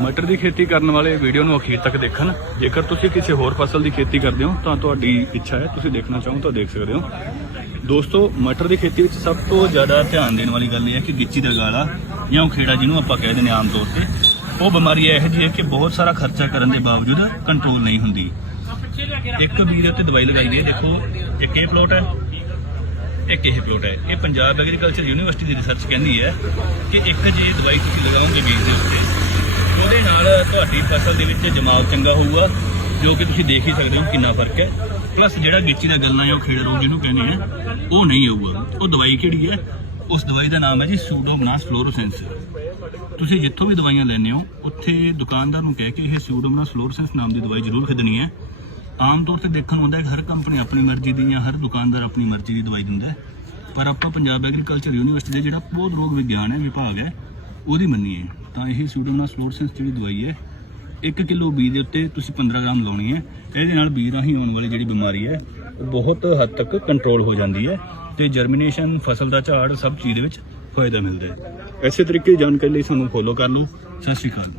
ਮਟਰ ਦੀ ਖੇਤੀ ਕਰਨ ਵਾਲੇ ਵੀਡੀਓ ਨੂੰ ਅਖੀਰ ਤੱਕ ਦੇਖਣ। ਜੇਕਰ ਤੁਸੀਂ ਕਿਸੇ ਹੋਰ ਫਸਲ ਦੀ ਖੇਤੀ ਕਰਦੇ ਹੋ, ਤਾਂ ਤੁਹਾਡੀ ਇੱਛਾ ਹੈ, ਤੁਸੀਂ ਦੇਖਣਾ ਚਾਹੋ ਤਾਂ ਦੇਖ ਸਕਦੇ ਹੋ। ਦੋਸਤੋ, ਮਟਰ ਦੀ ਖੇਤੀ ਵਿੱਚ ਸਭ ਤੋਂ ਜ਼ਿਆਦਾ ਧਿਆਨ ਦੇਣ ਵਾਲੀ ਗੱਲ ਇਹ ਹੈ ਕਿ ਗਿੱਚੀ ਦਾ ਗਾਲਾ ਜਾਂ ਖੇੜਾ ਜਿਹਨੂੰ ਆਪਾਂ ਕਹਿੰਦੇ ਨੇ ਆਮ ਤੌਰ ਤੇ, ਉਹ ਬਿਮਾਰੀ ਇਹੋ ਜਿਹੀ ਹੈ ਕਿ ਬਹੁਤ ਸਾਰਾ ਖਰਚਾ ਕਰਨ ਦੇ ਬਾਵਜੂਦ ਕੰਟਰੋਲ ਨਹੀਂ ਹੁੰਦੀ। ਇੱਕ ਬੀਜ ਉੱਤੇ ਦਵਾਈ ਲਗਾਈ ਦੀ ਹੈ, ਦੇਖੋ, ਇੱਕ ਇਹ ਪਲੋਟ ਹੈ, ਇੱਕ ਇਹ ਪਲੋਟ ਹੈ। ਇਹ ਪੰਜਾਬ ਐਗਰੀਕਲਚਰ ਯੂਨੀਵਰਸਿਟੀ ਦੀ ਰਿਸਰਚ ਕਹਿੰਦੀ ਹੈ ਕਿ ਇੱਕ ਜੇ ਦਵਾਈ ਤੁਸੀਂ ਲਗਾਓਗੇ ਬੀਜ ਦੇ ਉੱਤੇ ਤੁਹਾਡੀ ਫਸਲ ਦੇ ਵਿੱਚ ਜਮਾਵ ਚੰਗਾ ਹੋਊਗਾ, ਜੋ ਕਿ ਤੁਸੀਂ ਦੇਖ ਹੀ ਸਕਦੇ ਹੋ ਕਿੰਨਾ ਫ਼ਰਕ ਹੈ। ਪਲੱਸ ਜਿਹੜਾ ਗਿੱਚੀ ਦਾ ਗਲਣਾ ਜਾਂ ਖੇੜ ਰੋਗ ਜਿਹਨੂੰ ਕਹਿੰਦੇ ਆ, ਉਹ ਨਹੀਂ ਆਊਗਾ। ਉਹ ਦਵਾਈ ਕਿਹੜੀ ਹੈ? ਉਸ ਦਵਾਈ ਦਾ ਨਾਮ ਹੈ ਜੀ ਸੂਡੋਮੋਨਾਸ ਫਲੋਰੋਸੈਂਸ ਤੁਸੀਂ ਜਿੱਥੋਂ ਵੀ ਦਵਾਈਆਂ ਲੈਂਦੇ ਹੋ, ਉੱਥੇ ਦੁਕਾਨਦਾਰ ਨੂੰ ਕਹਿ ਕੇ ਇਹ ਸੂਡੋਮੋਨਾਸ ਫਲੋਰੋਸੈਂਸ ਨਾਮ ਦੀ ਦਵਾਈ ਜ਼ਰੂਰ ਖਰੀਦਣੀ ਹੈ। ਆਮ ਤੌਰ ਤੇ ਦੇਖਣ ਨੂੰ ਹੁੰਦਾ ਹੈ ਕਿ ਹਰ ਕੰਪਨੀ ਆਪਣੀ ਮਰਜ਼ੀ ਦੀ ਜਾਂ ਹਰ ਦੁਕਾਨਦਾਰ ਆਪਣੀ ਮਰਜ਼ੀ ਦੀ ਦਵਾਈ ਦਿੰਦਾ ਹੈ। ਪਰ ਆਪਾਂ ਪੰਜਾਬ ਐਗਰੀਕਲਚਰ ਯੂਨੀਵਰਸਿਟੀ ਦੇ ਜਿਹੜਾ ਪੌਦ ਰੋਗ ਵਿਗਿਆਨ ਹੈ, ਵਿਭਾਗ ਹੈ, ਉਹਦੀ ਮੰਨੀਏ। ਤਾਂ ਇਹ ਸੂਡੋਮੋਨਾਸ ਫਲੋਰੋਸੈਂਸ ਜਿਹੜੀ ਦਵਾਈ ਹੈ। 1 ਕਿਲੋ ਬੀ ਦੇ ਉੱਤੇ ਤੁਸੀਂ 15 ਗ੍ਰਾਮ ਲਾਉਣੀ ਹੈ। ਇਹਦੇ ਨਾਲ ਬੀ ਰਾਹੀਂ ਆਉਣ ਵਾਲੀ ਜਿਹੜੀ ਬਿਮਾਰੀ ਹੈ, ਉਹ ਬਹੁਤ ਹੱਦ ਤੱਕ ਕੰਟਰੋਲ ਹੋ ਜਾਂਦੀ ਹੈ ਤੇ ਜਰਮੀਨੇਸ਼ਨ ਫਸਲ ਦਾ ਝਾੜ ਸਭ ਚੀਜ਼ ਦੇ ਵਿੱਚ ਫਾਇਦਾ ਮਿਲਦਾ ਹੈ। ਐਸੇ ਤਰੀਕੇ ਦੀ ਜਾਣਕਾਰੀ ਲਈ ਸਾਨੂੰ ਫੋਲੋ ਕਰ ਲਓ। ਸਤਿ ਸ਼੍ਰੀ ਅਕਾਲ।